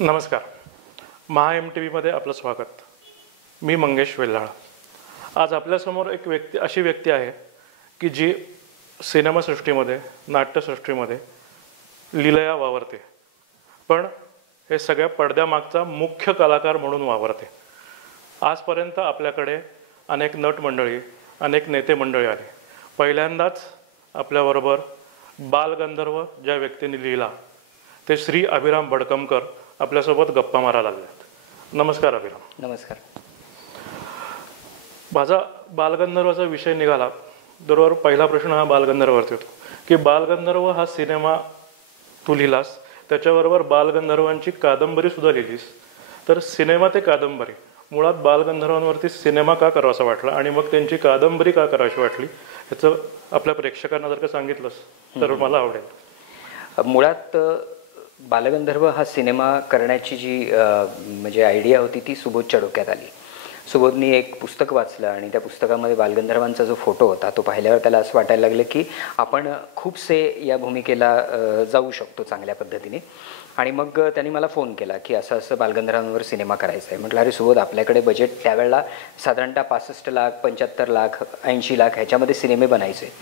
नमस्कार. महा MTVमध्ये आपलं स्वागत. मी मंगेश वेल्हाळ. आज आपल्यासमोर एक अशी व्यक्ती आहे की जी सिनेमासृष्टीमध्ये, नाट्यसृष्टीमध्ये लीलया वावरते, पण हे सगळ्या पडद्यामागचा मुख्य कलाकार म्हणून वावरते. आजपर्यंत आपल्याकडे अनेक नटमंडळी, अनेक नेते मंडळी आली. पहिल्यांदाच आपल्याबरोबर बालगंधर्व ज्या व्यक्तीने लिहिला ते श्री अभिराम भडकमकर आपल्यासोबत गप्पा मारायला लागलेत. नमस्कार अभिराम. नमस्कार. माझा बालगंधर्वाचा विषय निघाला बरोबर पहिला प्रश्न हा बालगंधर्वावरती होतो की बालगंधर्व हा सिनेमा तू लिहिलास, त्याच्याबरोबर बालगंधर्वांची कादंबरी सुद्धा लिहिलीस. तर सिनेमा ते कादंबरी, मुळात बालगंधर्वांवरती सिनेमा का करावासा वाटला आणि मग त्यांची कादंबरी का करावीशी वाटली, ह्याचं आपल्या प्रेक्षकांना जर का सांगितलंस तर मला आवडेल. मुळात बालगंधर्व हा सिनेमा करण्याची जी म्हणजे आयडिया होती ती सुबोधच्या डोक्यात आली. सुबोधनी एक पुस्तक वाचलं आणि त्या पुस्तकामध्ये बालगंधर्वांचा जो फोटो होता तो पाहिल्यावर त्याला असं वाटायला लागलं की आपण खूपसे या भूमिकेला जाऊ शकतो चांगल्या पद्धतीने. आणि मग त्यांनी मला फोन केला की असं असं बालगंधर्वांवर सिनेमा करायचा आहे. म्हटलं अरे सुबोध, आपल्याकडे बजेट त्यावेळेला साधारणतः 65 लाख, 75 लाख, 80 लाख ह्याच्यामध्ये सिनेमे बनायचे.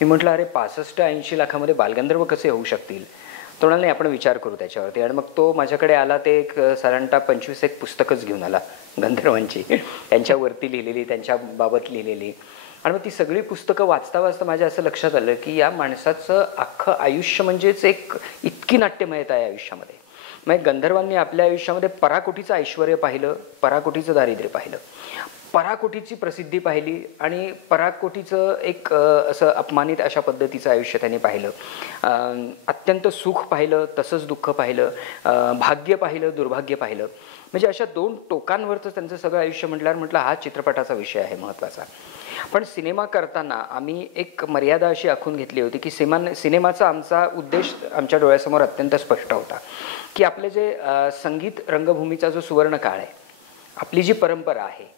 मी म्हटलं अरे 65-80 लाखामध्ये बालगंधर्व कसे होऊ शकतील. तो म्हणाला नाही, आपण विचार करू त्याच्यावरती. आणि मग तो माझ्याकडे आला, ते एक साधारणतः 25 एक पुस्तकच घेऊन आला गंधर्वांची, त्यांच्यावरती लिहिलेली, त्यांच्याबाबत लिहिलेली. आणि मग ती सगळी पुस्तकं वाचता वाचता माझ्या असं लक्षात आलं की या माणसाचं अख्खं आयुष्य म्हणजेच एक इतकी नाट्यमयता आहे आयुष्यामध्ये. मग गंधर्वांनी आपल्या आयुष्यामध्ये पराकोटीचं ऐश्वर पाहिलं, पराकोटीचं दारिद्र्य पाहिलं, पराकोटीची प्रसिद्धी पाहिली आणि पराकोटीचं एक असं अपमानित अशा पद्धतीचं आयुष्य त्यांनी पाहिलं. अत्यंत सुख पाहिलं, तसंच दुःख पाहिलं, भाग्य पाहिलं, दुर्भाग्य पाहिलं. म्हणजे अशा दोन टोकांवरचं त्यांचं सगळं आयुष्य म्हटलं हा चित्रपटाचा विषय आहे महत्त्वाचा. पण सिनेमा करताना आम्ही एक मर्यादा अशी आखून घेतली होती की सिनेमाचा आमचा उद्देश आमच्या डोळ्यासमोर अत्यंत स्पष्ट होता की आपले जे संगीत रंगभूमीचा जो सुवर्ण काळ आहे, आपली जी परंपरा आहे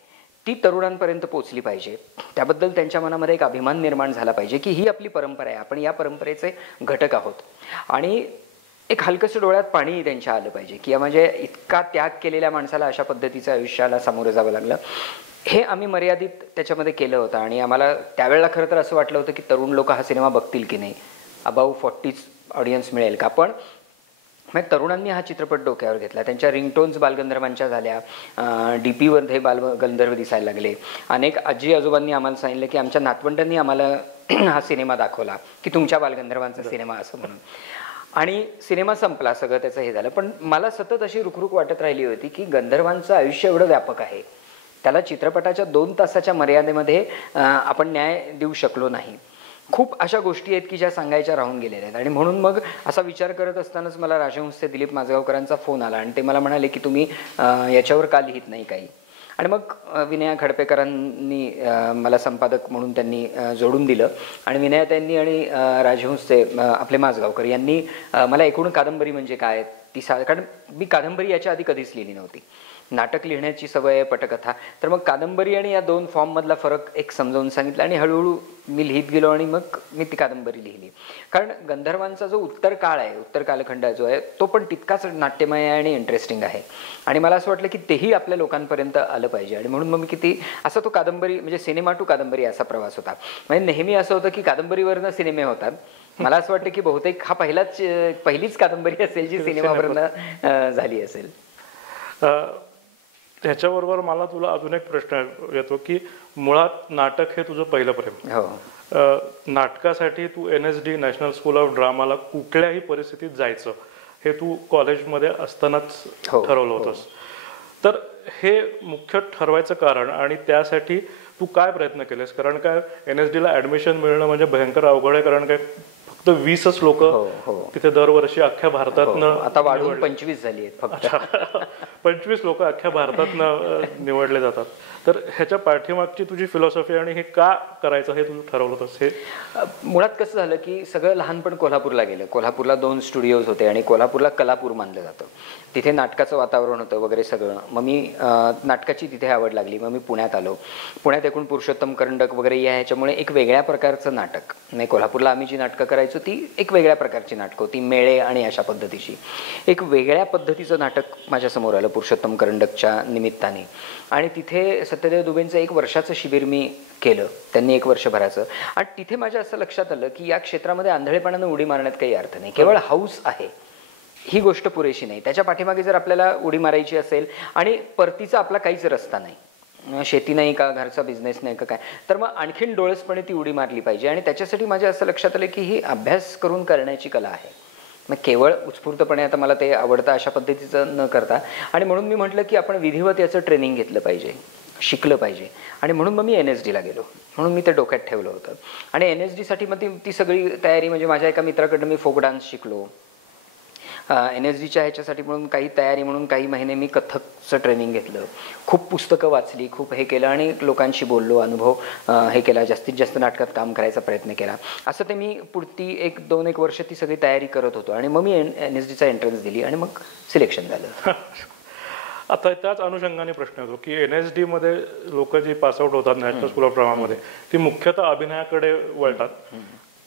ती तरुणांपर्यंत पोचली पाहिजे. त्याबद्दल त्यांच्या मनामध्ये एक अभिमान निर्माण झाला पाहिजे की ही आपली परंपरा आहे, आपण या परंपरेचे घटक आहोत. आणि एक हलकसं डोळ्यात पाणी त्यांच्या आलं पाहिजे की म्हणजे इतका त्याग केलेल्या माणसाला अशा पद्धतीचं आयुष्याला सामोरं जावं लागलं. हे आम्ही मर्यादित त्याच्यामध्ये केलं होतं. आणि आम्हाला त्यावेळेला खरं तर असं वाटलं होतं की तरुण लोक हा सिनेमा बघतील की नाही, अबाव 40 ऑडियन्स मिळेल का. पण मग तरुणांनी हा चित्रपट डोक्यावर घेतला. त्यांच्या रिंगटोन्स बालगंधर्वांच्या झाल्या, DPमध्ये बालगंधर्व दिसायला लागले. अनेक आजी आजोबांनी आम्हाला सांगितलं की आमच्या नातवंडांनी आम्हाला हा सिनेमा दाखवला की तुमच्या बालगंधर्वांचा सिनेमा असं म्हणून. आणि सिनेमा संपला, सगळं त्याचं हे झालं. पण मला सतत अशी रुखरुख वाटत राहिली होती की गंधर्वांचं आयुष्य एवढं व्यापक आहे, त्याला चित्रपटाच्या 2 तासाच्या मर्यादेमध्ये आपण न्याय देऊ शकलो नाही. खूप अशा गोष्टी आहेत की ज्या सांगायच्या राहून गेलेल्या आहेत. आणि म्हणून मग असा विचार करत असतानाच मला राजहंस दिलीप माझगावकरांचा फोन आला आणि ते मला म्हणाले की तुम्ही याच्यावर का लिहित नाही काही. आणि मग विनया खडपेकरांनी मला संपादक म्हणून त्यांनी जोडून दिलं. आणि विनयाताईंनी आणि राजहंसचे आपले माझगावकर यांनी मला एकूण कादंबरी म्हणजे काय ती कारण मी कादंबरी याच्या आधी कधीच लिहिली नव्हती. नाटक लिहिण्याची सवय आहे, पटकथा. तर मग कादंबरी आणि या 2 फॉर्ममधला फरक एक समजावून सांगितला आणि हळूहळू मी लिहित गेलो आणि मग मी ती कादंबरी लिहिली. कारण गंधर्वांचा जो उत्तर काळ आहे, उत्तर कालखंड जो आहे तो पण तितकाच नाट्यमय आहे आणि इंटरेस्टिंग आहे. आणि मला असं वाटलं की तेही आपल्या लोकांपर्यंत आलं पाहिजे. आणि म्हणून मग मी किती असं तो कादंबरी म्हणजे सिनेमा टू कादंबरी असा प्रवास होता. म्हणजे नेहमी असं होतं की कादंबरीवरनं सिनेमे होतात. मला असं वाटतं की बहुतेक हा पहिलीच कादंबरी असेल जी सिनेमावरनं झाली असेल. ह्याच्याबरोबर मला तुला अजून एक प्रश्न येतो की मुळात नाटक हे तुझं पहिलं प्रेम. हो. नाटकासाठी तू NSD नॅशनल स्कूल ऑफ ड्रामाला कुठल्याही परिस्थितीत जायचं हे तू कॉलेजमध्ये असतानाच ठरवलं होतंस. तर हे मुख्य ठरवायचं कारण आणि त्यासाठी तू काय प्रयत्न केलेस. कारण काय NSDला ॲडमिशन मिळणं म्हणजे भयंकर अवघड आहे. कारण काय फक्त 20च लोक तिथे दरवर्षी अख्ख्या भारतातनं, आता वाढून 25 झाली आहेत फक्त. 25 लोक अख्ख्या भारतातनं निवडले जातात. तर ह्याच्या पाठीमागची तुझी फिलॉसॉफी आणि हे का करायचं हे तुझं ठरवलं होतंस. हे मुळात कसं झालं की सगळं लहानपण कोल्हापूरला गेलं. कोल्हापूरला 2 स्टुडिओज होते आणि कोल्हापूरला कलापूर मानलं जातं. तिथे नाटकाचं वातावरण होतं वगैरे सगळं. मग मी नाटकाची तिथे आवड लागली. मग मी पुण्यात आलो. पुण्यात एकूण पुरुषोत्तम करंडक वगैरे या ह्याच्यामुळे एक वेगळ्या प्रकारचं नाटक, नाही कोल्हापूरला आम्ही जी नाटकं करायचो करायचो ती एक वेगळ्या प्रकारची नाटकं होती, मेळे आणि अशा पद्धतीची. एक वेगळ्या पद्धतीचं नाटक माझ्यासमोर आलं पुरुषोत्तम करंडकच्या निमित्ताने, आणि तिथे सत्यदेव दुबेंचं 1 वर्षाचं शिबिर मी केलं, त्यांनी 1 वर्षभराचं. आणि तिथे माझ्या असं लक्षात आलं की या क्षेत्रामध्ये आंधळेपणानं उडी मारण्यात काही अर्थ नाही, केवळ हौस आहे ही गोष्ट पुरेशी नाही. त्याच्या पाठीमागे जर आपल्याला उडी मारायची असेल आणि परतीचा आपला काहीच रस्ता नाही, शेती नाही का, घरचा बिझनेस नाही का काय, तर मग आणखीन डोळसपणे ती उडी मारली पाहिजे. आणि त्याच्यासाठी माझ्या असं लक्षात आलं की ही अभ्यास करून करण्याची कला आहे, मग केवळ उत्स्फूर्तपणे आता मला ते आवडतं अशा पद्धतीचं न करता. आणि म्हणून मी म्हटलं की आपण विधिवत याचं ट्रेनिंग घेतलं पाहिजे, शिकलं पाहिजे. आणि म्हणून मग मी NSDला गेलो, म्हणून मी ते डोक्यात ठेवलं होतं. आणि NSDसाठी मग ती सगळी तयारी, म्हणजे माझ्या एका मित्राकडनं मी फोक डान्स शिकलो. NSDच्या ह्याच्यासाठी म्हणून काही तयारी म्हणून काही महिने मी कथकचं ट्रेनिंग घेतलं, खूप पुस्तकं वाचली, खूप हे केलं आणि लोकांशी बोललो, अनुभव हे केला, जास्तीत जास्त नाटकात काम करायचा प्रयत्न केला. असं ते मी पुढती 1-2 वर्ष ती सगळी तयारी करत होतो. आणि मग मी NSDचा एंट्रन्स दिली आणि मग सिलेक्शन झालं. आता त्याच अनुषंगाने प्रश्न येतो की NSD मध्ये लोक जी पासआउट होतात नॅशनल स्कूल ऑफ ड्रामामध्ये ती मुख्यतः अभिनयाकडे वळतात,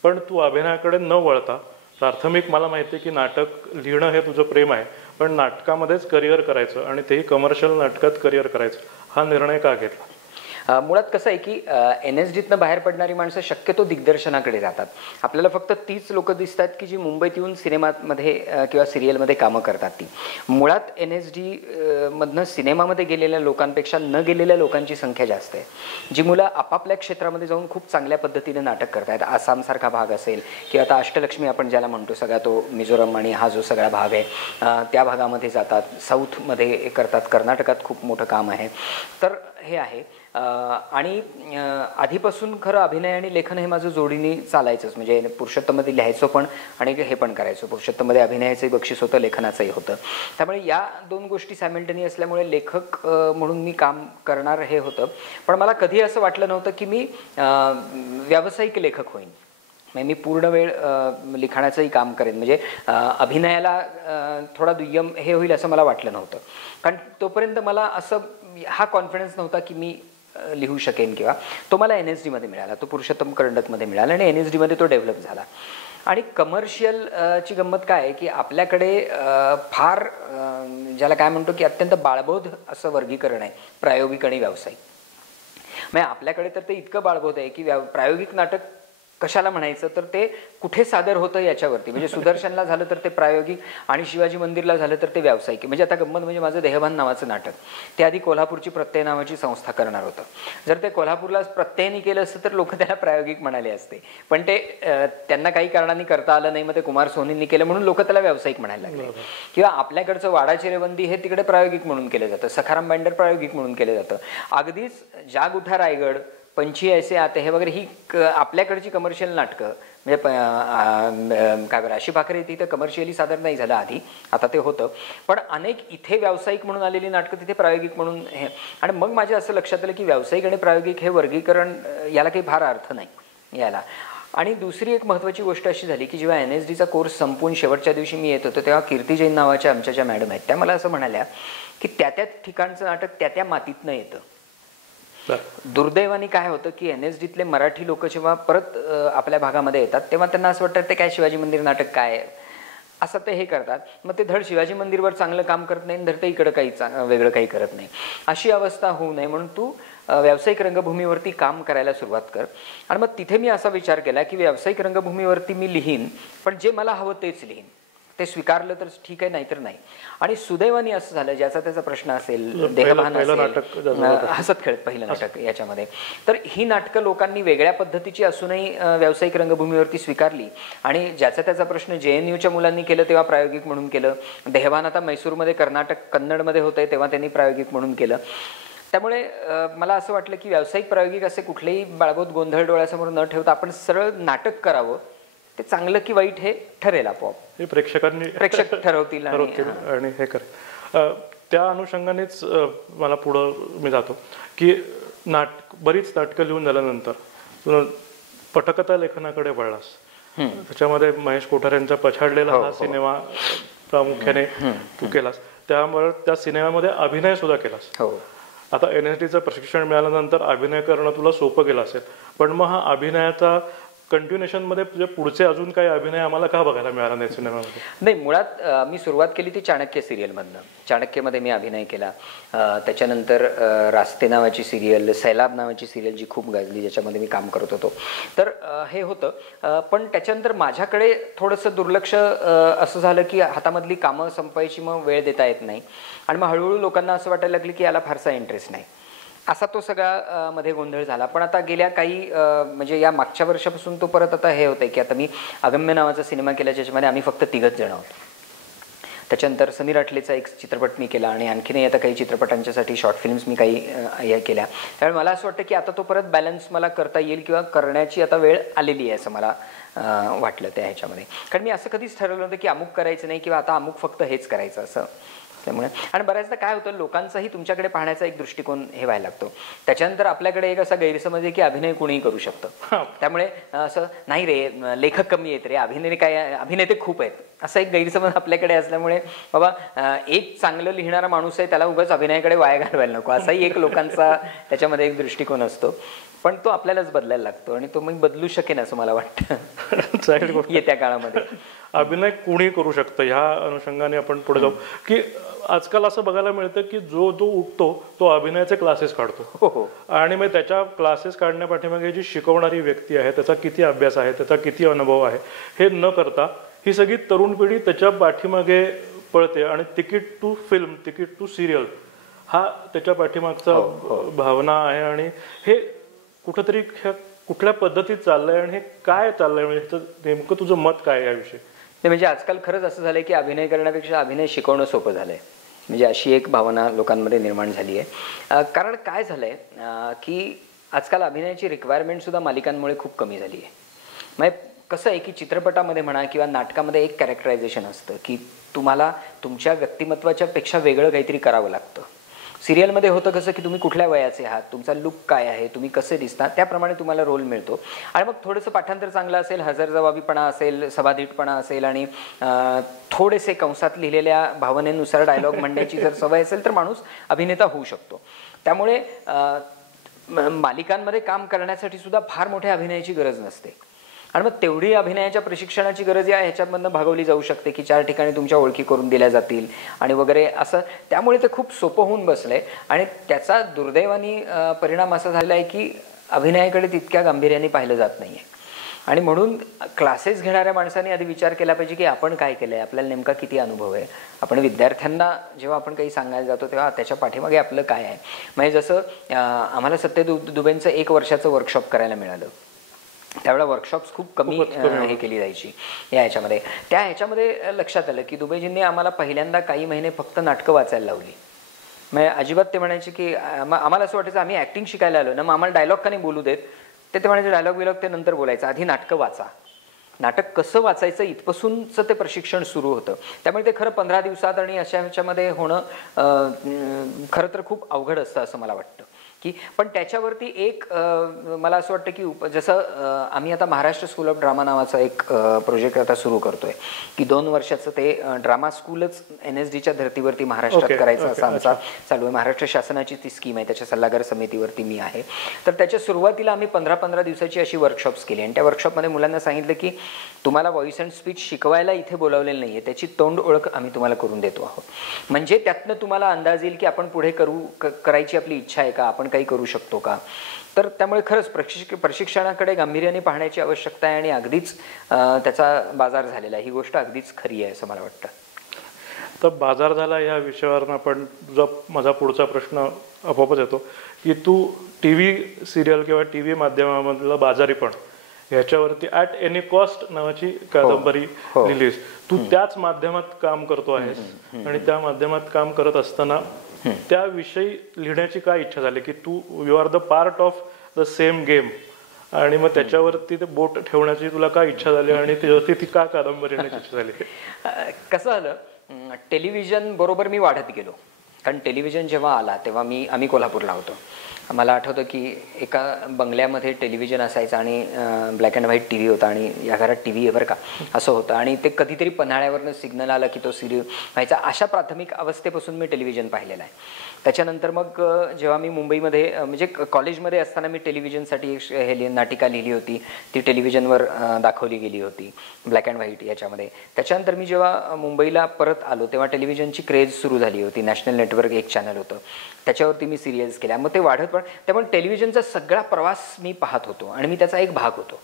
पण तू अभिनयाकडे न वळता प्राथमिक, मला माहिती आहे की नाटक लिहिणं हे तुझं प्रेम आहे, पण नाटकामध्येच करिअर करायचं आणि तेही कमर्शियल नाटकात करिअर करायचं, हा निर्णय का घेतला? मुळात कसं आहे की NSDतनं बाहेर पडणारी माणसं शक्यतो दिग्दर्शनाकडे जातात. आपल्याला फक्त तीच लोक दिसतात की जी मुंबईत येऊन सिनेमामध्ये किंवा सिरियलमध्ये कामं करतात. ती मुळात NSD मधनं सिनेमामध्ये गेलेल्या लोकांपेक्षा न गेलेल्या लोकांची संख्या जास्त आहे, जी मुलं आपापल्या क्षेत्रामध्ये जाऊन खूप चांगल्या पद्धतीने नाटक करतायत. आसामसारखा भाग असेल किंवा आता अष्टलक्ष्मी आपण ज्याला म्हणतो सगळा तो मिझोरम आणि हा जो सगळा भाग आहे त्या भागामध्ये जातात, साऊथमध्ये करतात, कर्नाटकात खूप मोठं काम आहे. तर हे आहे. आणि आधीपासून खरं अभिनय आणि लेखन हे माझं जोडीने चालायचंच, म्हणजे पुरुषोत्तममध्ये लिहायचो पण आणि हे पण करायचो. पुरुषोत्तममध्ये अभिनयाचंही बक्षीस होतं, लेखनाचंही होतं. त्यामुळे या 2 गोष्टी सायमल्टेनियस असल्यामुळे लेखक म्हणून मी काम करणार हे होतं. पण मला कधी असं वाटलं नव्हतं की मी व्यावसायिक लेखक होईन, म्हणजे मी पूर्ण वेळ लिखाणाचंही काम करेन, म्हणजे अभिनयाला थोडा दुय्यम हे होईल असं मला वाटलं नव्हतं. कारण तोपर्यंत मला असं हा कॉन्फिडन्स नव्हता की मी लिहू शकेन, किंवा तो मला NSDमध्ये मिळाला, तो पुरुषोत्तम करंडकमध्ये मिळाला आणि NSDमध्ये तो डेव्हलप झाला. आणि कमर्शियल ची गंमत काय आहे की आपल्याकडे फार ज्याला काय म्हणतो की अत्यंत बाळबोध असं वर्गीकरण आहे, प्रायोगिक आणि व्यावसायिक. म्हणजे आपल्याकडे तर ते इतकं बाळबोध आहे की प्रायोगिक नाटक कशाला म्हणायचं, तर ते कुठे सादर होतं याच्यावरती. म्हणजे सुदर्शनला झालं तर ते प्रायोगिक आणि शिवाजी मंदिरला झालं तर ते व्यावसायिक. म्हणजे आता गंमत म्हणजे माझं देहभान नावाचं नाटक ते आधी कोल्हापूरची प्रत्यय नावाची संस्था करणार होतं. जर ते कोल्हापूरला प्रत्ययनी केलं असतं तर लोक त्याला प्रायोगिक म्हणाले असते, पण ते त्यांना काही कारणांनी करता आलं नाही, मग ते कुमार सोनींनी केलं म्हणून लोक त्याला व्यावसायिक म्हणायला लागले. किंवा आपल्याकडचं वाडा चिरेबंदी हे तिकडे प्रायोगिक म्हणून केलं जातं, सखाराम बाइंडर प्रायोगिक म्हणून केलं जातं. अगदीच जाग उठा रायगड, पंछी ऐसे आते हे वगैरे ही आपल्याकडची कमर्शियल नाटकं, म्हणजे काय बरं अशी भाकरी ती तर कमर्शियली सादर नाही झालं आधी, आता ते होतं. पण अनेक इथे व्यावसायिक म्हणून आलेली नाटकं तिथे प्रायोगिक म्हणून हे. आणि मग माझ्या असं लक्षात आलं की व्यावसायिक आणि प्रायोगिक हे वर्गीकरण याला काही फार अर्थ नाही याला. आणि दुसरी एक महत्त्वाची गोष्ट अशी झाली की जेव्हा NSDचा कोर्स संपून शेवटच्या दिवशी मी येत होतो तेव्हा कीर्ती जैन नावाच्या आमच्या ज्या मॅडम आहेत त्या मला असं म्हणाल्या की त्या ठिकाणचं नाटक त्या मातीतनं येतं. दुर्दैवाने काय होतं की NSDतले मराठी लोक जेव्हा परत आपल्या भागामध्ये येतात तेव्हा त्यांना असं वाटतं ते काय शिवाजी मंदिर नाटक काय असं ते हे करतात. मग ते धड शिवाजी मंदिरवर चांगलं काम करत नाही, धड ते इकडं काही वेगळं काही करत नाही. अशी अवस्था होऊ नये म्हणून तू व्यावसायिक रंगभूमीवरती काम करायला सुरुवात कर. आणि मग तिथे मी असा विचार केला की व्यावसायिक रंगभूमीवरती मी लिहीन, पण जे मला हवं तेच लिहीन. ते स्वीकारलं तर ठीक आहे, नाहीतर नाही. आणि सुदैवाने असं झालं, ज्याचा त्याचा प्रश्न असेल, देहभान असेल, हसत खेळत पहिलं नाटक याच्यामध्ये, तर ही नाटकं लोकांनी वेगळ्या पद्धतीची असूनही व्यावसायिक रंगभूमीवरती स्वीकारली. आणि ज्याचा त्याचा प्रश्न JNUच्या मुलांनी केलं तेव्हा प्रायोगिक म्हणून केलं. देहभान आता मैसूरमध्ये कन्नडमध्ये होतंय तेव्हा त्यांनी प्रायोगिक म्हणून केलं. त्यामुळे मला असं वाटलं की व्यावसायिक प्रायोगिक असे कुठलेही बाळगोत गोंधळ डोळ्यासमोर न ठेवता आपण सरळ नाटक करावं. ते चांगलं की वाईट हे ठरेल आपोआप, हे प्रेक्षक ठरवतील आणि हे कर. त्या अनुषंगानेच मला पुढं मी जातो की बरीच नाटकं लिहून झाल्यानंतर तू पटकथा लेखनाकडे वळलास. त्याच्यामध्ये महेश कोठार यांचा पछाडलेला हा सिनेमा प्रामुख्याने तू केलास. त्यामुळे त्या सिनेमामध्ये अभिनय सुद्धा केलास. आता NSDचं प्रशिक्षण मिळाल्यानंतर अभिनय करणं तुला सोपं गेलं असेल, पण मग हा अभिनयाचा कंटिन्युएशनमध्ये तुझे पुढचे अजून काही अभिनय आम्हाला का बघायला मिळाला नाही सिनेमामध्ये? नाही, मुळात मी सुरुवात केली ती चाणक्य सिरियलमधनं. चाणक्यमध्ये मी अभिनय केला. त्याच्यानंतर रास्ते नावाची सिरियल, सैलाब नावाची सिरियल जी खूप गाजली, ज्याच्यामध्ये मी काम करत होतो. तर हे होतं. पण त्याच्यानंतर माझ्याकडे थोडंसं दुर्लक्ष असं झालं की हातामधली कामं संपायची, मग वेळ देता येत नाही. आणि मग हळूहळू लोकांना असं वाटायला लागलं की याला फारसा इंटरेस्ट नाही. असा तो सगळा मध्ये गोंधळ झाला. पण आता गेल्या काही म्हणजे या मागच्या वर्षापासून तो परत आता हे होतंय की आता मी अगम्य नावाचा सिनेमा केला, ज्याच्यामध्ये आम्ही फक्त 3घच जण आहोत. त्याच्यानंतर समीर अटलेचा एक चित्रपट मी केला आणि आणखीनही आता काही चित्रपटांच्यासाठी शॉर्ट फिल्म्स मी काही हे केल्या. त्यामुळे मला असं वाटतं की आता तो परत बॅलन्स मला करता येईल किंवा करण्याची आता वेळ आलेली आहे असं मला वाटलं त्या ह्याच्यामध्ये. कारण मी असं कधीच ठरवलं होतं की अमुक करायचं नाही किंवा आता अमुक फक्त हेच करायचं असं. त्यामुळे आणि बऱ्याचदा काय होतं, लोकांचाही तुमच्याकडे पाहण्याचा एक दृष्टिकोन हे व्हायला लागतो. त्याच्यानंतर आपल्याकडे एक असा गैरसमज आहे की अभिनय कोणीही करू शकतं. त्यामुळे असं नाही रे, लेखक कमी आहेत रे, अभिनेते खूप आहेत, असा एक गैरसमज आपल्याकडे असल्यामुळे बाबा एक चांगलं लिहिणारा माणूस आहे, त्याला उगाच अभिनयाकडे वाया घालवायला नको, असाही एक लोकांचा त्याच्यामध्ये एक दृष्टिकोन असतो. पण तो आपल्यालाच बदलायला लागतो आणि तो मग बदलू शकेन असं मला वाटतं येत्या काळामध्ये. अभिनय कोणी करू शकतं ह्या अनुषंगाने आपण पुढे जाऊ की आजकाल असं बघायला मिळतं की जो उठतो तो अभिनयाचे क्लासेस काढतो. आणि मग त्याच्या क्लासेस काढण्यापाठीमागे जी शिकवणारी व्यक्ती आहे त्याचा किती अभ्यास आहे, त्याचा किती अनुभव आहे, हे न करता ही सगळी तरुण पिढी त्याच्या पाठीमागे पळते आणि ticket to film, ticket to serial हा त्याच्या पाठीमागचा भावना आहे. आणि हे कुठंतरी कुठल्या पद्धतीत चाललंय आणि हे काय चाललंय, म्हणजे नेमकं तुझं मत काय याविषयी? म्हणजे आजकाल खरंच असं झालंय की अभिनय करण्यापेक्षा अभिनय शिकवणं सोपं झालंय, म्हणजे अशी एक भावना लोकांमध्ये निर्माण झाली आहे. कारण काय झालंय की आजकाल अभिनयाची रिक्वायरमेंट सुद्धा मालिकांमुळे खूप कमी झाली आहे. म्हणजे कसं आहे की चित्रपटामध्ये म्हणा किंवा नाटकामध्ये एक कॅरेक्टरायझेशन असतं की तुम्हाला तुमच्या व्यक्तिमत्वाच्या पेक्षा वेगळं काहीतरी करावं लागतं. सिरियलमध्ये होतं कसं की तुम्ही कुठल्या वयाचे आहात, तुमचा लुक काय आहे, तुम्ही कसे दिसता, त्याप्रमाणे तुम्हाला रोल मिळतो. आणि मग थोडंसं पाठांतर चांगलं असेल, हजरजबाबीपणा असेल, सभाधीटपणा असेल आणि थोडेसे कंसात लिहिलेल्या भावनेनुसार डायलॉग म्हणण्याची जर सवय असेल तर माणूस अभिनेता होऊ शकतो. त्यामुळे मालिकांमध्ये काम करण्यासाठी सुद्धा फार मोठ्या अभिनयाची गरज नसते. आणि मग तेवढी अभिनयाच्या प्रशिक्षणाची गरज या ह्याच्यामधनं भागवली जाऊ शकते की 4 ठिकाणी तुमच्या ओळखी करून दिल्या जातील आणि वगैरे असं. त्यामुळे ते खूप सोपं होऊन बसलंय. आणि त्याचा दुर्दैवाने परिणाम असा झाला आहे की अभिनयाकडे तितक्या गांभीर्याने पाहिलं जात नाहीये. आणि म्हणून क्लासेस घेणाऱ्या माणसांनी आधी विचार केला पाहिजे की आपण काय केलंय, आपल्याला नेमका किती अनुभव आहे. आपण विद्यार्थ्यांना जेव्हा आपण काही सांगायला जातो तेव्हा त्याच्या पाठीमागे आपलं काय आहे. म्हणजे जसं आम्हाला सत्य दुबेंचं 1 वर्षाचं वर्कशॉप करायला मिळालं. त्यावेळेला वर्कशॉप्स खूप कमी हे केली जायची या ह्याच्यामध्ये. त्या ह्याच्यामध्ये लक्षात आलं की दुबेजींनी आम्हाला पहिल्यांदा काही महिने फक्त नाटकं वाचायला लावली. म्हणजे अजिबात ते म्हणायचे की आम्हाला असं वाटायचं आम्ही ॲक्टिंग शिकायला आलो ना, मग आम्हाला डायलॉग का नाही बोलू देत. ते म्हणायचे डायलॉग बिलॉग ते नंतर बोलायचं, आधी नाटकं वाचा. नाटक कसं वाचायचं इथपासूनचं ते प्रशिक्षण सुरू होतं. त्यामुळे ते खरं 15 दिवसात आणि अशा ह्याच्यामध्ये होणं खरं तर खूप अवघड असतं असं मला वाटतं की. पण त्याच्यावरती एक मला असं वाटतं की जसं आम्ही आता महाराष्ट्र स्कूल ऑफ ड्रामा नावाचा एक प्रोजेक्ट आता सुरू करतोय की 2 वर्षाचं ते ड्रामा स्कूलच NSDच्या धर्तीवरती महाराष्ट्रात करायचं असं आमचा चालू आहे. महाराष्ट्र शासनाची ती स्कीम आहे, त्याच्या सल्लागार समितीवरती मी आहे. तर त्याच्या सुरुवातीला आम्ही 15-15 दिवसाची अशी वर्कशॉप्स केली आणि त्या वर्कशॉपमध्ये मुलांना सांगितलं की तुम्हाला व्हॉइस अँड स्पीच शिकवायला इथे बोलावलेलं नाहीये, त्याची तोंड ओळख आम्ही तुम्हाला करून देतो आहोत. म्हणजे त्यातनं तुम्हाला अंदाज येईल की आपण पुढे करायची आपली इच्छा आहे का, आपण काही करू शकतो का. तर त्यामुळे खरंच प्रशिक्षणाकडे गांभीर्याने पाहण्याची आवश्यकता आहे आणि अगदीच त्याचा बाजार झालेला आहे. ही गोष्ट अगदीच खरी आहे असं मला वाटतं. तर बाजार झाला या विषयावरून आपण माझा पुढचा प्रश्न आपोआपच येतो की तू TV सिरियल किंवा TV माध्यमामधलं बाजारीपण ह्याच्यावरती ॲट एनी कॉस्ट नावाची कादंबरी लिहिलीस. तू त्याच माध्यमात काम करतो आहेस आणि त्या माध्यमात काम करत असताना त्याविषयी लिहिण्याची काय इच्छा झाली की तू you are the part of the same game आणि मग त्याच्यावरती ते बोट ठेवण्याची तुला काय इच्छा झाली आणि त्याच्यावरती ती का कादंबरी लिहिण्याची इच्छा झाली? कसं झालं, टेलिव्हिजन बरोबर मी वाढत गेलो. कारण टेलिव्हिजन जेव्हा आला तेव्हा आम्ही कोल्हापूरला होतो. मला आठवतं की एका बंगल्यामध्ये टेलिव्हिजन असायचं आणि ब्लॅक अँड व्हाईट TV होता आणि या घरात TV आहे बरं का असं होतं. आणि ते कधीतरी पन्हाळ्यावरनं सिग्नल आलं की तो सिरियल व्हायचा. अशा प्राथमिक अवस्थेपासून मी टेलिव्हिजन पाहिलेलं आहे. त्याच्यानंतर मग जेव्हा मी मुंबईमध्ये म्हणजे कॉलेजमध्ये असताना मी टेलिव्हिजनसाठी एक नाटिका लिहिली होती, ती टेलिव्हिजनवर दाखवली गेली होती ब्लॅक अँड व्हाईट याच्यामध्ये. त्याच्यानंतर मी जेव्हा मुंबईला परत आलो तेव्हा टेलिव्हिजनची क्रेज सुरू झाली होती. नॅशनल नेटवर्क एक चॅनल होतं, त्याच्यावरती मी सिरियल्स केल्या. मग ते वाढत पण त्यामुळे टेलिव्हिजनचा सगळा प्रवास मी पाहत होतो आणि मी त्याचा एक भाग होतो.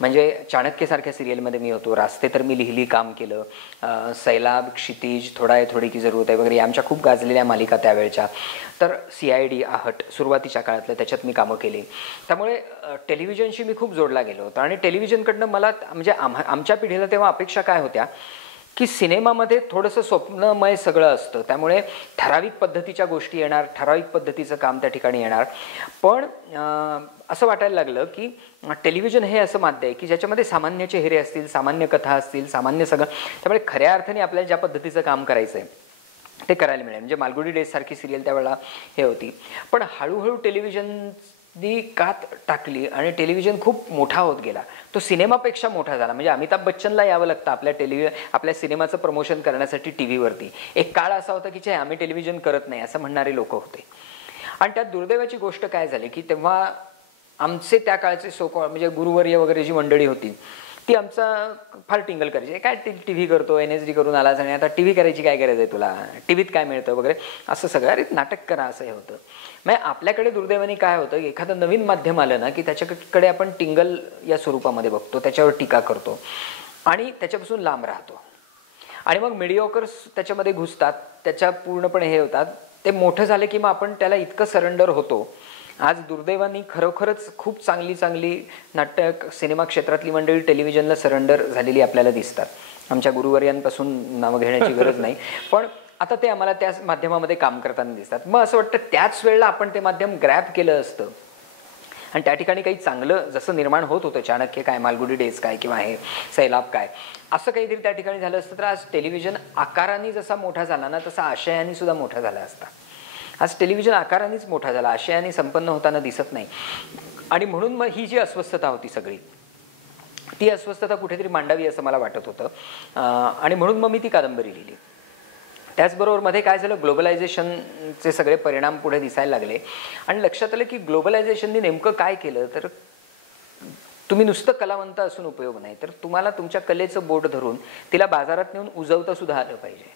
म्हणजे चाणक्यसारख्या सिरियलमध्ये मी होतो, रास्ते तर मी लिहिली काम केलं, सैलाब, क्षितिज, थोडा आहे थोडी की जरूरत आहे वगैरे आमच्या खूप गाजलेल्या मालिका त्यावेळच्या. तर CID, आहट सुरुवातीच्या काळातलं त्याच्यात मी कामं केली. त्यामुळे टेलिव्हिजनशी मी खूप जोडला गेलो होतो. आणि टेलिव्हिजनकडनं मला म्हणजे आमच्या पिढीला तेव्हा अपेक्षा काय होत्या की सिनेमामध्ये थोडंसं स्वप्नमय सगळं असतं, त्यामुळे ठराविक पद्धतीच्या गोष्टी येणार, ठराविक पद्धतीचं काम त्या ठिकाणी येणार. पण असं वाटायला लागलं की टेलिव्हिजन हे असं माध्यम आहे की ज्याच्यामध्ये सामान्य चेहरे असतील, सामान्य कथा असतील, सामान्य सगळं. त्यामुळे खऱ्या अर्थाने आपल्याला ज्या पद्धतीचं काम करायचं आहे ते करायला मिळेल. म्हणजे मालगुडी डेज सारखी सिरियल त्यावेळेला हे होती. पण हळूहळू टेलिव्हिजननी कात टाकली आणि टेलिव्हिजन खूप मोठा होत गेला. तो सिनेमापेक्षा मोठा झाला. म्हणजे अमिताभ बच्चनला यावं लागतं आपल्या सिनेमाचं प्रमोशन करण्यासाठी टीव्हीवरती. एक काळ असा होता की आम्ही टेलिव्हिजन करत नाही असं म्हणणारे लोक होते. आणि त्यात दुर्दैवाची गोष्ट काय झाली की तेव्हा आमचे त्या काळचे म्हणजे गुरुवर्य वगैरे जी मंडळी होती ती आमचा फार टिंगल करायची, काय टीव्ही करतो, NSD करून आलाच आणि आता टीव्ही करायची काय गरज आहे तुला, टीव्हीत काय मिळतं वगैरे असं सगळं. अरे नाटक करा असं हे होतं. म्हणजे आपल्याकडे दुर्दैवाने काय होतं, एखादं नवीन माध्यम आलं ना की त्याच्याकडे आपण टिंगल या स्वरूपामध्ये बघतो, त्याच्यावर टीका करतो आणि त्याच्यापासून लांब राहतो. आणि मग मीडिओकर्स त्याच्यामध्ये घुसतात, त्याच्या पूर्णपणे हे होतात. ते मोठं झालं की मग आपण त्याला इतकं सरेंडर होतो. आज दुर्दैवाने खरोखरच खूप चांगली चांगली नाटक सिनेमा क्षेत्रातली मंडळी टेलिव्हिजनला सरेंडर झालेली आपल्याला दिसतात. आमच्या गुरुवर्यांपासून नावं घेण्याची गरज नाही, पण आता ते आम्हाला त्या माध्यमामध्ये काम करताना दिसतात. मग असं वाटतं त्याच वेळेला आपण ते माध्यम ग्रॅब केलं असतं आणि त्या ठिकाणी काही चांगलं जसं निर्माण होत होतं, चाणक्य काय, मालगुडी डेज काय किंवा हे सैलाब काय, असं काहीतरी त्या ठिकाणी झालं असतं तर आज टेलिव्हिजन आकाराने जसा मोठा झाला ना तसा आशयाने सुद्धा मोठा झाला असता. आज टेलिव्हिजन आकारानेच मोठा झाला, आशयाने संपन्न होताना दिसत नाही. आणि म्हणून मग ही जी अस्वस्थता होती सगळी, ती अस्वस्थता कुठेतरी मांडावी असं मला वाटत होतं. आणि म्हणून मग मी ती कादंबरी लिहिली. त्याचबरोबर मध्ये काय झालं, ग्लोबलायझेशनचे सगळे परिणाम पुढे दिसायला लागले आणि लक्षात आलं की ग्लोबलायझेशनने नेमकं काय केलं तर तुम्ही नुसतं कलावंत असून उपयोग नाही, तर तुम्हाला तुमच्या कलेचं बोट धरून तिला बाजारात नेऊन उजवता सुद्धा आलं पाहिजे,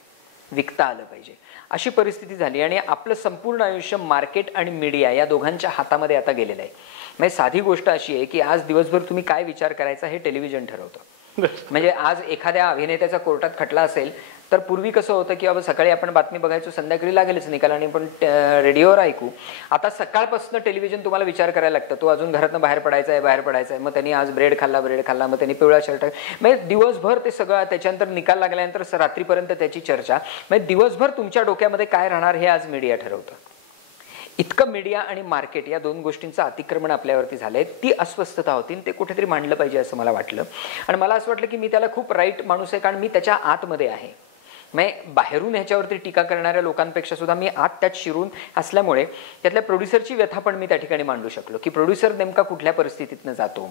विकता आलं पाहिजे, अशी परिस्थिती झाली. आणि आपलं संपूर्ण आयुष्य मार्केट आणि मीडिया या दोघांच्या हातामध्ये आता गेलेलं आहे. म्हणजे साधी गोष्ट अशी आहे की आज दिवसभर तुम्ही काय विचार करायचा हे टेलिव्हिजन ठरवतं. म्हणजे आज एखाद्या अभिनेत्याचा कोर्टात खटला असेल तर पूर्वी कसं होतं की बाबा सकाळी आपण बातमी बघायचो, संध्याकाळी लागेलच निकाल आणि पण रेडिओवर ऐकू. आता सकाळपासून टेलिव्हिजन तुम्हाला विचार करायला लागतं, तो अजून घरातनं बाहेर पडायचा आहे, मग त्यांनी आज ब्रेड खाल्ला, मग त्यांनी पिवळा शर्ट, म्हणजे दिवसभर ते सगळं, त्याच्यानंतर निकाल लागल्यानंतर रात्रीपर्यंत त्याची चर्चा, म्हणजे दिवसभर तुमच्या डोक्यामध्ये काय राहणार हे आज मीडिया ठरवतं. इतकं मीडिया आणि मार्केट या दोन गोष्टींचं अतिक्रमण आपल्यावरती झालंय. ती अस्वस्थता होती, ते कुठेतरी मांडलं पाहिजे असं मला वाटलं. आणि मला असं वाटलं की मी त्याला खूप राईट माणूस आहे, कारण मी त्याच्या आतमध्ये आहे. म्हणजे बाहेरून ह्याच्यावरती टीका करणाऱ्या लोकांपेक्षा सुद्धा मी आत त्यात शिरून असल्यामुळे त्यातल्या प्रोड्युसरची व्यथा पण मी त्या ठिकाणी मांडू शकलो की प्रोड्युसर नेमका कुठल्या परिस्थितीतनं जातो,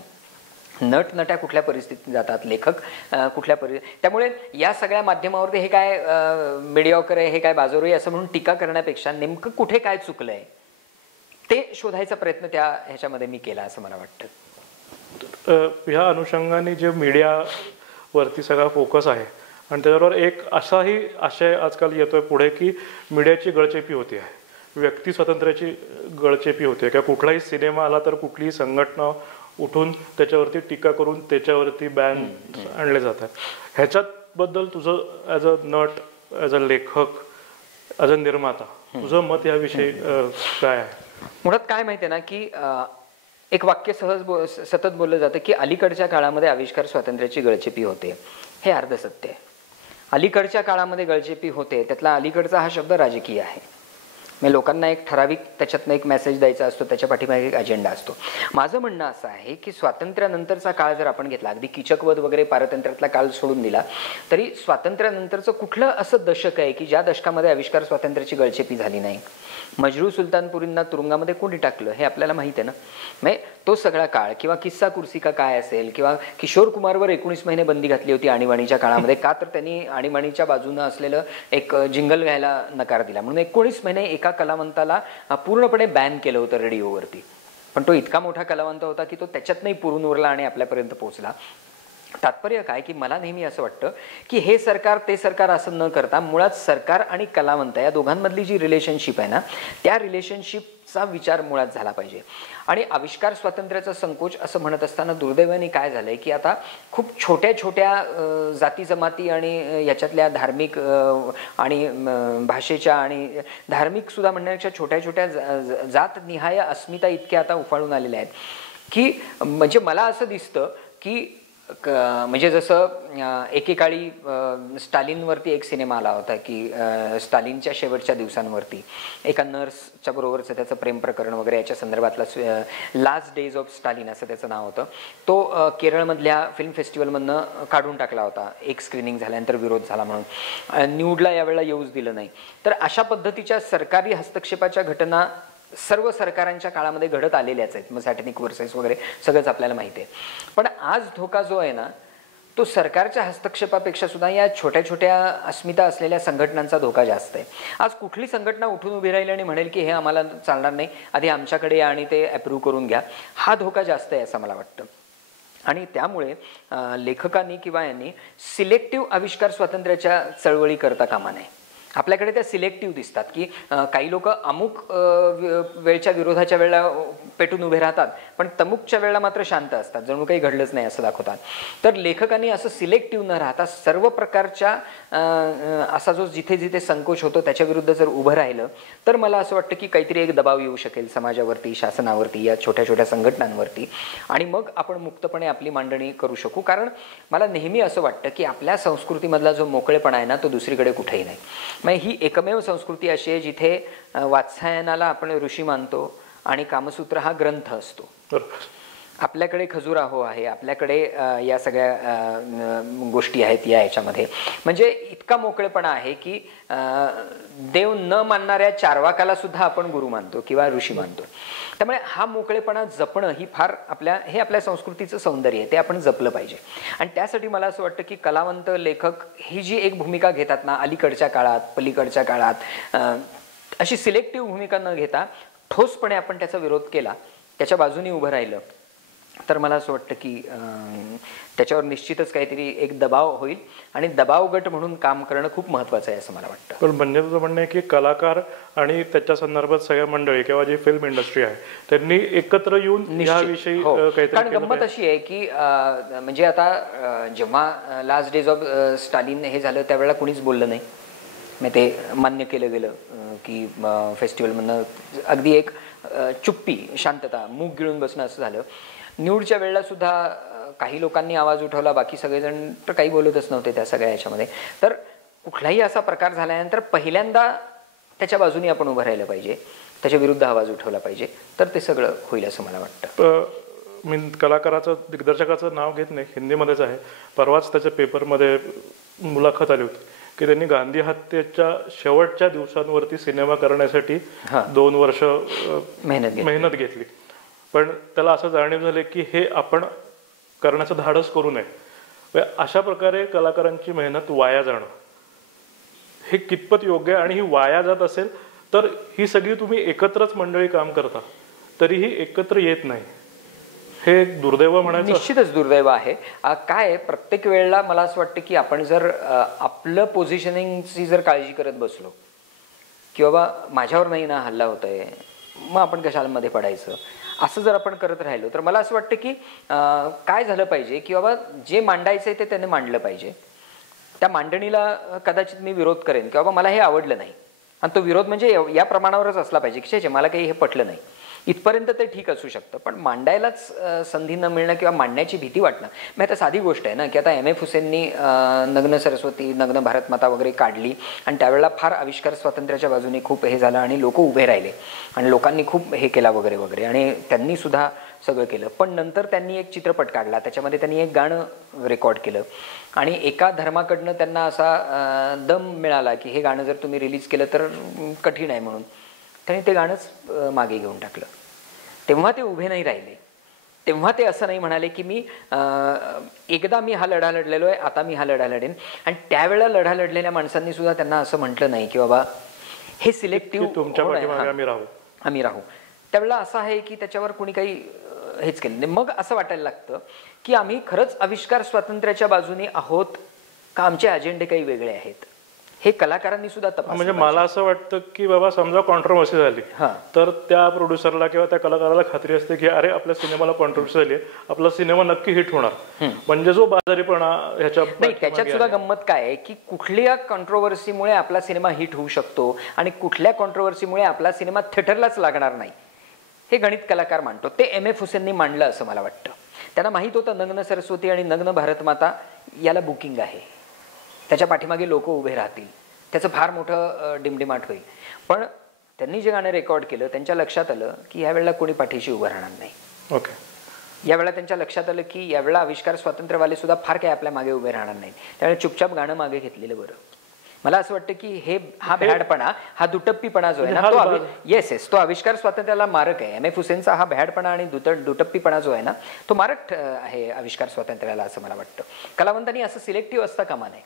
नटनट्या कुठल्या परिस्थितीत जातात, लेखक कुठल्या त्यामुळे या सगळ्या माध्यमावरती हे काय मीडियाकर आहे, हे काय बाजोरी असं म्हणून टीका करण्यापेक्षा नेमकं कुठे काय चुकलंय ते शोधायचा प्रयत्न त्या ह्याच्यामध्ये मी केला असं मला वाटतं. ह्या अनुषंगाने जे मीडियावरती सगळा फोकस आहे आणि त्याच्याबरोबर एक असाही आशय आजकाल येतोय पुढे की मीडियाची गळचेपी होती आहे, व्यक्ती स्वातंत्र्याची गळचेपी होते का कुठलाही सिनेमा आला तर कुठलीही संघटना उठून त्याच्यावरती टीका करून त्याच्यावरती बॅन आणले जातात. ह्याच्याबद्दल तुझं ॲज अ नट, ॲज अ लेखक, ॲज अ निर्माता तुझं मत याविषयी काय आहे? मुळात काय माहिती आहे ना की एक वाक्य सतत बोललं जातं की अलीकडच्या काळामध्ये आविष्कार स्वातंत्र्याची गळचेपी होते. हे अर्ध सत्य आहे. अलीकडच्या काळामध्ये गळचेपी होते त्यातला अलीकडचा हा शब्द राजकीय आहे. म्हणजे लोकांना एक ठराविक त्याच्यातनं एक मेसेज द्यायचा असतो, त्याच्या पाठीमागे एक अजेंडा असतो. माझं म्हणणं असं आहे की स्वातंत्र्यानंतरचा काळ जर आपण घेतला, अगदी कीचकवध वगैरे पारतंत्र्यातला काळ सोडून दिला तरी स्वातंत्र्यानंतरचं कुठलं असं दशक आहे की ज्या दशकामध्ये आविष्कार स्वातंत्र्याची गळचेपी झाली नाही? मजरू सुलतानपुरींना तुरुंगामध्ये कोणी टाकलं हे आपल्याला माहिती आहे ना. म्हणजे तो सगळा काळ किंवा किस्सा कुर्सी का काय असेल किंवा किशोर कुमारवर 19 महिने बंदी घातली होती आणीबाणीच्या काळामध्ये का तर त्यांनी आणीबाणीच्या बाजूनं असलेलं एक जिंगल घ्यायला नकार दिला म्हणून 19 महिने एका कलावंताला पूर्णपणे बॅन केलं होतं रेडिओवरती. पण तो इतका मोठा कलावंत होता की तो त्याच्यातनंही पुरून उरला आणि आपल्यापर्यंत पोहोचला. तात्पर्य काय की मला नेहमी असं वाटतं की हे सरकार ते सरकार असं न करता मुळात सरकार आणि कलावंत या दोघांमधली जी रिलेशनशिप आहे ना त्या रिलेशनशिपचा विचार मुळात झाला पाहिजे. आणि आविष्कार स्वातंत्र्याचा संकोच असं म्हणत असताना दुर्दैवाने काय झालंय की आता खूप छोट्या छोट्या जाती जमाती आणि याच्यातल्या धार्मिक आणि भाषेच्या आणि धार्मिक सुद्धा म्हणण्यापेक्षा छोट्या छोट्या जातनिहाय अस्मिता इतक्या आता उफाळून आलेल्या आहेत की म्हणजे मला असं दिसतं की म्हणजे जसं एकेकाळी स्टालिनवरती एक सिनेमा आला होता की स्टालिनच्या शेवटच्या दिवसांवरती एका नर्सच्या बरोबरचं त्याचं प्रेम प्रकरण वगैरे याच्या संदर्भातला लास्ट डेज ऑफ स्टालिन असं त्याचं नाव होतं. तो केरळमधल्या फिल्म फेस्टिवलमधनं काढून टाकला होता एक स्क्रीनिंग झाल्यानंतर विरोध झाला म्हणून. न्यूडला यावेळेला येऊच दिलं नाही. तर अशा पद्धतीच्या सरकारी हस्तक्षेपाच्या घटना सर्व सरकारांच्या काळामध्ये घडत आलेल्याच आहेत. मग सॅटेनिक वर्सेस वगैरे सगळंच आपल्याला माहिती आहे. पण आज धोका जो आहे ना तो सरकारच्या हस्तक्षेपापेक्षा सुद्धा या छोट्या छोट्या अस्मिता असलेल्या संघटनांचा धोका जास्त आहे. आज कुठली संघटना उठून उभी राहील आणि म्हणेल की हे आम्हाला चालणार नाही आधी आमच्याकडे या आणि ते अप्रूव्ह करून घ्या हा धोका जास्त आहे असं मला वाटतं. आणि त्यामुळे लेखकांनी किंवा यांनी सिलेक्टिव्ह आविष्कार स्वातंत्र्याच्या चळवळी करता कामा नये. आपल्याकडे त्या सिलेक्टिव्ह दिसतात की काही लोक अमुक वेळच्या विरोधाच्या वेळेला पेटून उभे राहतात पण तमुकच्या वेळेला मात्र शांत असतात जणू काही घडलंच नाही असं दाखवतात. तर लेखकांनी असं सिलेक्टिव्ह न राहता सर्व प्रकारच्या असा जो जिथे जिथे संकोच होतो त्याच्या विरुद्ध जर उभं राहिलं तर मला असं वाटतं की काहीतरी एक दबाव येऊ शकेल समाजावरती शासनावरती या छोट्या छोट्या संघटनांवरती आणि मग आपण मुक्तपणे आपली मांडणी करू शकू. कारण मला नेहमी असं वाटतं की आपल्या संस्कृतीमधला जो मोकळेपणा आहे ना तो दुसरीकडे कुठेही नाही. मग ही एकमेव संस्कृती अशी आहे जिथे वात्सायनाला आपण ऋषी मानतो आणि कामसूत्र हा ग्रंथ असतो. आपल्याकडे खजुराहो आहे आपल्याकडे या सगळ्या गोष्टी आहेत या याच्यामध्ये म्हणजे इतका मोकळेपणा आहे की देव न मानणाऱ्या चारवाकाला सुद्धा आपण गुरु मानतो किंवा ऋषी मानतो. त्यामुळे हा मोकळेपणा जपणं ही फार हे आपल्या संस्कृतीचं सौंदर्य आहे ते आपण जपलं पाहिजे. आणि त्यासाठी मला असं वाटतं की कलावंत लेखक ही जी एक भूमिका घेतात ना अलीकडच्या काळात पलीकडच्या काळात अशी सिलेक्टिव्ह भूमिका न घेता ठोसपणे आपण त्याचा विरोध केला त्याच्या बाजूने उभं राहिलं तर मला असं वाटतं की त्याच्यावर निश्चितच काहीतरी एक दबाव होईल आणि दबाव गट म्हणून काम करणं खूप महत्त्वाचं आहे असं मला वाटतं. पण म्हणजे तुझं म्हणणं आहे की कलाकार आणि त्याच्या संदर्भात सगळ्या मंडळी किंवा जी फिल्म इंडस्ट्री आहे त्यांनी एकत्र येऊन याविषयी काहीतरी कारण गंमत अशी आहे की म्हणजे आता जेव्हा लास्ट डेज ऑफ स्टालिन हे झालं त्यावेळेला कुणीच बोललं नाही. मग ते मान्य केलं गेलं की फेस्टिवलमधनं अगदी एक चुप्पी शांतता मूग गिळून बसणं असं झालं. न्यूडच्या वेळेला सुद्धा काही लोकांनी आवाज उठवला बाकी सगळेजण तर काही बोलतच नव्हते त्या सगळ्या याच्यामध्ये. तर कुठलाही असा प्रकार झाल्यानंतर पहिल्यांदा त्याच्या बाजूने आपण उभं राहिलं पाहिजे त्याच्या विरुद्ध आवाज उठवला पाहिजे तर ते सगळं होईल असं मला वाटतं. मी कलाकाराचं दिग्दर्शकाचं नाव घेत नाही हिंदीमध्येच आहे. परवाच त्याच्या पेपरमध्ये मुलाखत आली होती की त्यांनी गांधी हत्येच्या शेवटच्या दिवसांवरती सिनेमा करण्यासाठी 2 वर्ष मेहनत घेतली. पण त्याला असं जाणीव झाले की हे आपण करण्याचं धाडस करू नये. अशा प्रकारे कलाकारांची मेहनत वाया जाणं हे कितपत योग्य आहे आणि ही वाया जात असेल तर ही सगळी तुम्ही एकत्रच मंडळी काम करता तरीही एकत्र येत नाही हे दुर्दैव म्हणायचं. निश्चितच दुर्दैव आहे. काय प्रत्येक वेळेला मला असं वाटतं की आपण जर आपलं पोझिशनिंगची जर काळजी करत बसलो की बाबा माझ्यावर नाही ना हल्ला होत आहे मग आपण कशाला मध्ये पडायचं असं जर आपण करत राहिलो तर मला असं वाटतं की काय झालं पाहिजे की बाबा जे मांडायचं आहे ते त्याने मांडलं पाहिजे. त्या मांडणीला कदाचित मी विरोध करेन की बाबा मला हे आवडलं नाही आणि तो विरोध म्हणजे या प्रमाणावरच असला पाहिजे की मला काही हे पटलं नाही इथपर्यंत ते ठीक असू शकतं. पण मांडायलाच संधी न मिळणं किंवा मांडण्याची भीती वाटणं मग आता साधी गोष्ट आहे ना की आता M.F. हुसेननी नग्न सरस्वती नग्न भारतमाता वगैरे काढली आणि त्यावेळेला फार आविष्कार स्वातंत्र्याच्या बाजूने खूप हे झालं आणि लोक उभे राहिले आणि लोकांनी खूप हे केला वगैरे वगैरे आणि त्यांनी सुद्धा सगळं केलं. पण नंतर त्यांनी एक चित्रपट काढला त्याच्यामध्ये त्यांनी एक गाणं रेकॉर्ड केलं आणि एका धर्माकडनं त्यांना असा दम मिळाला की हे गाणं जर तुम्ही रिलीज केलं तर कठीण आहे म्हणून त्यांनी ते गाणंच मागे घेऊन टाकलं. तेव्हा ते उभे नाही राहिले तेव्हा ते असं नाही म्हणाले की मी एकदा मी हा लढा लढलेलो आहे, आता मी हा लढा लढेन. आणि त्यावेळेला लढा लढलेल्या माणसांनी सुद्धा त्यांना असं म्हटलं नाही की बाबा हे सिलेक्टिव्ह तुमच्या पाठीमागे आम्ही राहू. त्यावेळेला असं आहे की त्याच्यावर कोणी काही हेच केलं नाही. मग असं वाटायला लागतं की आम्ही खरंच आविष्कार स्वातंत्र्याच्या बाजूने आहोत का आमचे अजेंडे काही वेगळे आहेत, हे कलाकारांनी सुद्धा तपासलं. म्हणजे मला असं वाटतं की बाबा समजा कॉन्ट्रोवर्सी झाली तर त्या प्रोड्युसरला किंवा त्या कलाकाराला खात्री असते की अरे आपल्या सिनेमाला कॉन्ट्रोवर्सी झाली, आपला सिनेमा नक्की हिट होणार. म्हणजे जो बाजारीपणा ह्याच्या नाही, त्याच्यात सुद्धा गंमत काय आहे की कुठल्या कॉन्ट्रोवर्सीमुळे आपला सिनेमा हिट होऊ शकतो आणि कुठल्या कॉन्ट्रोवर्सीमुळे आपला सिनेमा थिएटरलाच लागणार नाही, हे गणित कलाकार मांडतो. ते M.F. हुसेननी मांडलं असं मला वाटतं. त्यांना माहीत होतं नग्न सरस्वती आणि नग्न भारतमाता याला बुकिंग आहे, त्याच्या पाठीमागे लोक उभे राहतील, त्याचं फार मोठं डिमडिमाट होईल. पण त्यांनी जे गाणं रेकॉर्ड केलं त्यांच्या लक्षात आलं की यावेळेला कोणी पाठीशी उभं राहणार नाही. ओके. यावेळेला त्यांच्या लक्षात आलं की यावेळेला आविष्कार स्वातंत्र्यवाले सुद्धा फार काही आपल्या मागे उभे राहणार नाहीत, त्यामुळे चुपचाप गाणं मागे घेतलेलं बरं. मला असं वाटतं की हा भ्याडपणा, हा दुटप्पीपणा जो आहे ना तो येस तो आविष्कार स्वातंत्र्याला मारक आहे. M.F. हुसेनचा हा भ्याडपणा आणि दुटप्पीपणा जो आहे ना तो मारक आहे आविष्कार स्वातंत्र्याला असं मला वाटतं. कलावंतांनी असं सिलेक्टिव्ह असता कामा नये.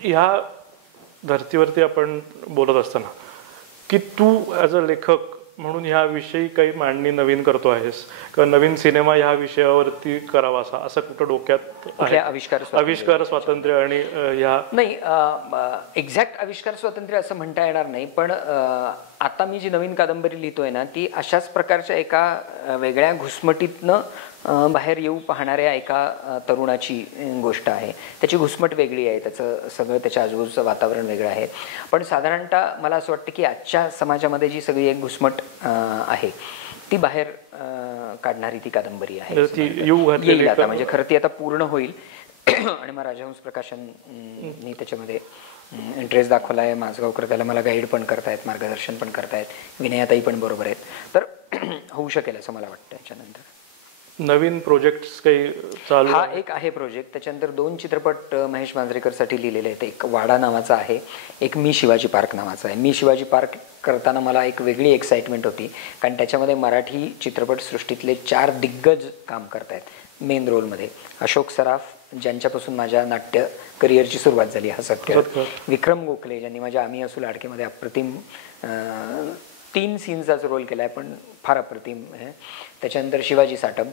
ह्या धर्तीवरती आपण बोलत असताना की तू ॲज अ लेखक म्हणून ह्याविषयी काही मांडणी नवीन करतो आहेस किंवा नवीन सिनेमा ह्या विषयावरती करावा असं कुठं डोक्यात आविष्कार स्वातंत्र्य आणि ह्या नाही, एक्झॅक्ट आविष्कार स्वातंत्र्य असं म्हणता येणार नाही. पण आता मी जी नवीन कादंबरी लिहितोय ना ती अशाच प्रकारच्या एका वेगळ्या घुसमटीतनं बाहेर येऊ पाहणाऱ्या एका तरुणाची गोष्ट आहे. त्याची घुसमट वेगळी आहे, त्याचं सगळं त्याच्या आजूबाजूचं वातावरण वेगळं आहे. पण साधारणतः मला असं वाटतं की आजच्या समाजामध्ये जी सगळी एक घुसमट आहे ती बाहेर काढणारी ती कादंबरी आहे. येईल आता, म्हणजे खरं ती आता पूर्ण होईल. आणि मग राजहंस प्रकाशननी त्याच्यामध्ये इंटरेस्ट दाखवला आहे. माझगावकर त्याला मला गाईड पण करतायत, मार्गदर्शन पण करतायत, विनयाताई पण बरोबर आहेत. तर होऊ शकेल असं मला वाटतं. याच्यानंतर नवीन प्रोजेक्ट्स काही चालू? हा एक आहे प्रोजेक्ट. त्याच्यानंतर 2 चित्रपट महेश मांजरेकरसाठी लिहिलेले आहेत. एक वाडा नावाचा आहे, एक मी शिवाजी पार्क नावाचा आहे. मी शिवाजी पार्क करताना मला एक वेगळी एक्साइटमेंट होती कारण त्याच्यामध्ये मराठी चित्रपटसृष्टीतले 4 दिग्गज काम करतायत मेन रोलमध्ये. अशोक सराफ ज्यांच्यापासून माझ्या नाट्य करिअरची सुरुवात झाली हसत खेळत, विक्रम गोखले ज्यांनी माझ्या आम्ही असू लाडकेमध्ये अप्रतिम 3 सीन्सचाच रोल केला आहे पण फार अप्रतिम आहे. त्याच्यानंतर शिवाजी साटम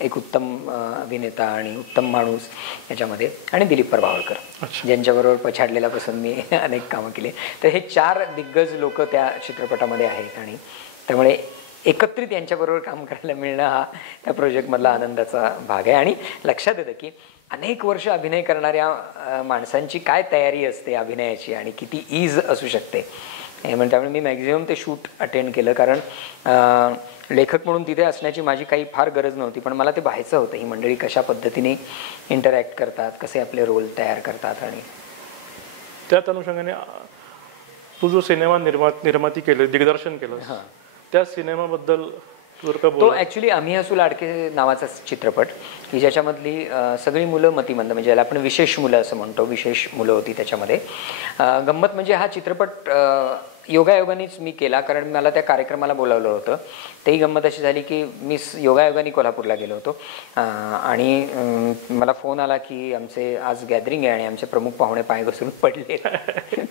एक उत्तम अभिनेता आणि उत्तम माणूस याच्यामध्ये, आणि दिलीप प्रभावळकर ज्यांच्याबरोबर पछाडलेल्यापासून मी अनेक कामं केली. तर हे 4 दिग्गज लोक त्या चित्रपटामध्ये आहेत आणि त्यामुळे एकत्रित यांच्याबरोबर काम करायला मिळणं हा त्या प्रोजेक्टमधला आनंदाचा भाग आहे. आणि लक्षात येतं की अनेक वर्ष अभिनय करणाऱ्या माणसांची काय तयारी असते अभिनयाची आणि किती ईज असू शकते. त्यामुळे मी मॅक्झिमम ते शूट अटेंड केलं कारण लेखक म्हणून तिथे असण्याची माझी काही फार गरज नव्हती, पण मला ते पाहायचं होतं ही मंडळी कशा पद्धतीने इंटरॅक्ट करतात, कसे आपले रोल तयार करतात. आणि त्याच अनुषंगाने तू जो सिनेमा निर्माती केलं, दिग्दर्शन केलं, त्या सिनेमाबद्दल तो ॲक्च्युली आम्ही असू लाडके नावाचा चित्रपट की ज्याच्यामधली सगळी मुलं मतिमंद, म्हणजे ज्याला आपण विशेष मुलं असं म्हणतो, विशेष मुलं होती त्याच्यामध्ये. गंमत म्हणजे हा चित्रपट योगायोगानेच मी केला कारण मला त्या कार्यक्रमाला बोलावलं होतं. तेही गंमत अशी झाली की मी योगायोगाने कोल्हापूरला गेलो होतो आणि मला फोन आला की आमचे आज गॅदरिंग आहे आणि आमचे प्रमुख पाहुणे पाय घसरून पडले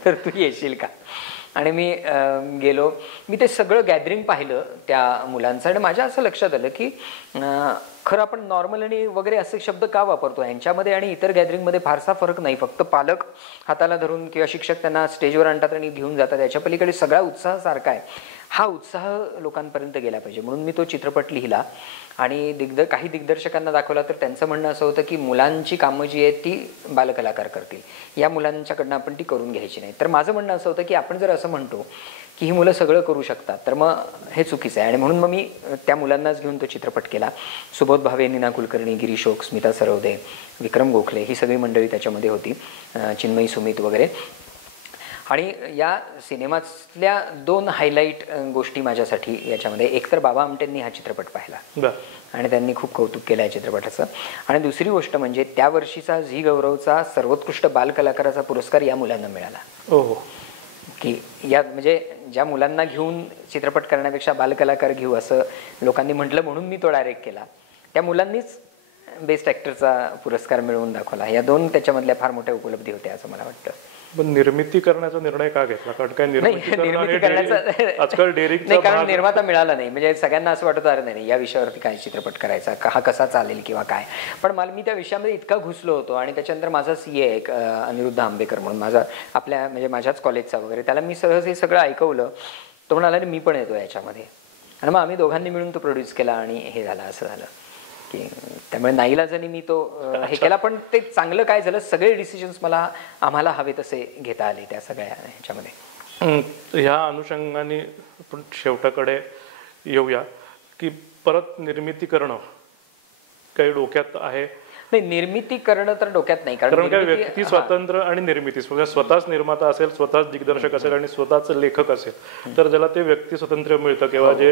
तर तू येशील का. आणि मी गेलो. मी ते सगळं गॅदरिंग पाहिलं त्या मुलांचं आणि माझ्या असं लक्षात आलं की खरं आपण नॉर्मल आणि वगैरे असे शब्द का वापरतो, यांच्यामध्ये आणि इतर गॅदरिंगमध्ये फारसा फरक नाही. फक्त पालक हाताला धरून किंवा शिक्षक त्यांना स्टेजवर आणतात आणि घेऊन जातात, याच्या पलीकडे सगळा उत्साह सारखा आहे. हा उत्साह लोकांपर्यंत गेला पाहिजे म्हणून मी तो चित्रपट लिहिला आणि काही दिग्दर्शकांना दाखवला तर त्यांचं म्हणणं असं होतं की मुलांची कामं जी आहेत ती बालकलाकार करतील, या मुलांच्याकडनं आपण ती करून घ्यायची नाही. तर माझं म्हणणं असं होतं की आपण जर असं म्हणतो की ही मुलं सगळं करू शकतात तर मग हे चुकीचं आहे. आणि म्हणून मग मी त्या मुलांनाच घेऊन तो चित्रपट केला. सुबोध भावे, नीना कुलकर्णी, गिरीश ओक, स्मिता सरवदे, विक्रम गोखले ही सगळी मंडळी त्याच्यामध्ये होती, चिन्मयी सुमित वगैरे. आणि या सिनेमातल्या 2 हायलाईट गोष्टी माझ्यासाठी याच्यामध्ये, एक तर बाबा आमटेंनी हा चित्रपट पाहिला आणि त्यांनी खूप कौतुक केलं या चित्रपटाचं. आणि दुसरी गोष्ट म्हणजे त्या वर्षीचा झी गौरवचा सर्वोत्कृष्ट बालकलाकाराचा पुरस्कार या मुलांना मिळाला. की या म्हणजे ज्या मुलांना घेऊन चित्रपट करण्यापेक्षा बालकलाकार घेऊ असं लोकांनी म्हटलं म्हणून मी तो डायरेक्ट केला. त्या मुलांनीच बेस्ट ॲक्टरचा पुरस्कार मिळवून दाखवला. या 2 त्याच्यामधल्या फार मोठ्या उपलब्धी होत्या असं मला वाटतं. पण निर्मिती करण्याचा निर्णय का घेतला? कारण काय निर्मिती करण्याचा आजकाल डेअरिंगचा नाही, कारण निर्माता मिळाला नाही. म्हणजे सगळ्यांना असं वाटत अरे नाही या विषयावरती काय चित्रपट करायचा, हा कसा चालेल किंवा काय. पण मी त्या विषयामध्ये इतका घुसलो होतो आणि त्याच्यानंतर माझा CA एक अनिरुद्ध आंबेकर म्हणून माझा आपल्या म्हणजे माझ्याच कॉलेजचा वगैरे, त्याला मी सहज हे सगळं ऐकवलं. तो म्हणाला मी पण येतो याच्यामध्ये. आणि मग आम्ही दोघांनी मिळून तो प्रोड्यूस केला आणि हे झालं असं झालं की त्यामुळे नाईलाजाने मी तो हे केला. पण ते चांगलं काय झालं, सगळे डिसिजन्स आम्हाला हवे तसे घेता आले त्या सगळ्या ह्याच्यामध्ये. ह्या अनुषंगाने आपण शेवटाकडे येऊया की परत निर्मिती करणं काही डोक्यात आहे? नाही, निर्मिती करणं तर डोक्यात नाही. कारण काय व्यक्ती स्वातंत्र्य आणि निर्मिती स्वतःच निर्माता असेल, स्वतःच दिग्दर्शक असेल आणि स्वतःच लेखक असेल तर ज्याला ते व्यक्ती स्वातंत्र्य मिळतं किंवा जे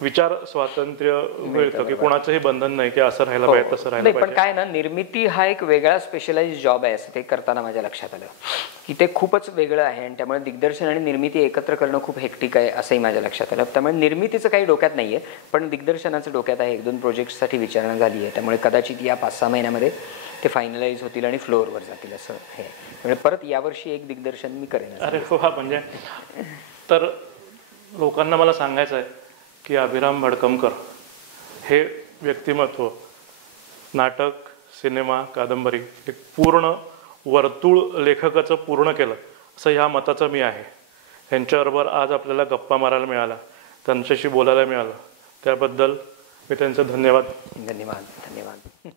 विचार स्वातंत्र्य मिळतं की कोणाचंही बंधन नाही की असं राहायला पाहिजे तसं राहायला पाहिजे. पण काय ना, निर्मिती हा एक वेगळा स्पेशलाइज जॉब आहे असं ते करताना माझ्या लक्षात आलं की ते खूपच वेगळं आहे आणि त्यामुळे दिग्दर्शन आणि निर्मिती एकत्र करणं खूप हेक्टिक आहे असंही माझ्या लक्षात आलं. त्यामुळे निर्मितीचं काही डोक्यात नाहीये, पण दिग्दर्शनाचं डोक्यात आहे. 1-2 प्रोजेक्टसाठी विचारणा झाली आहे. त्यामुळे कदाचित या 5-6 महिन्यामध्ये ते फायनलाइज होतील आणि फ्लोअरवर जातील असं हे. म्हणजे परत यावर्षी एक दिग्दर्शन मी करेन. अरे वा, म्हणजे तर लोकांना मला सांगायचं आहे की अभिराम भडकमकर हे व्यक्तिमत्व नाटक, सिनेमा, कादंबरी एक पूर्ण वर्तुळ लेखकाचं पूर्ण केलं असं ह्या मताचं मी आहे. यांच्याबरोबर आज आपल्याला गप्पा मारायला मिळाला, त्यांच्याशी बोलायला मिळालं, त्याबद्दल मी त्यांचे धन्यवाद. धन्यवाद.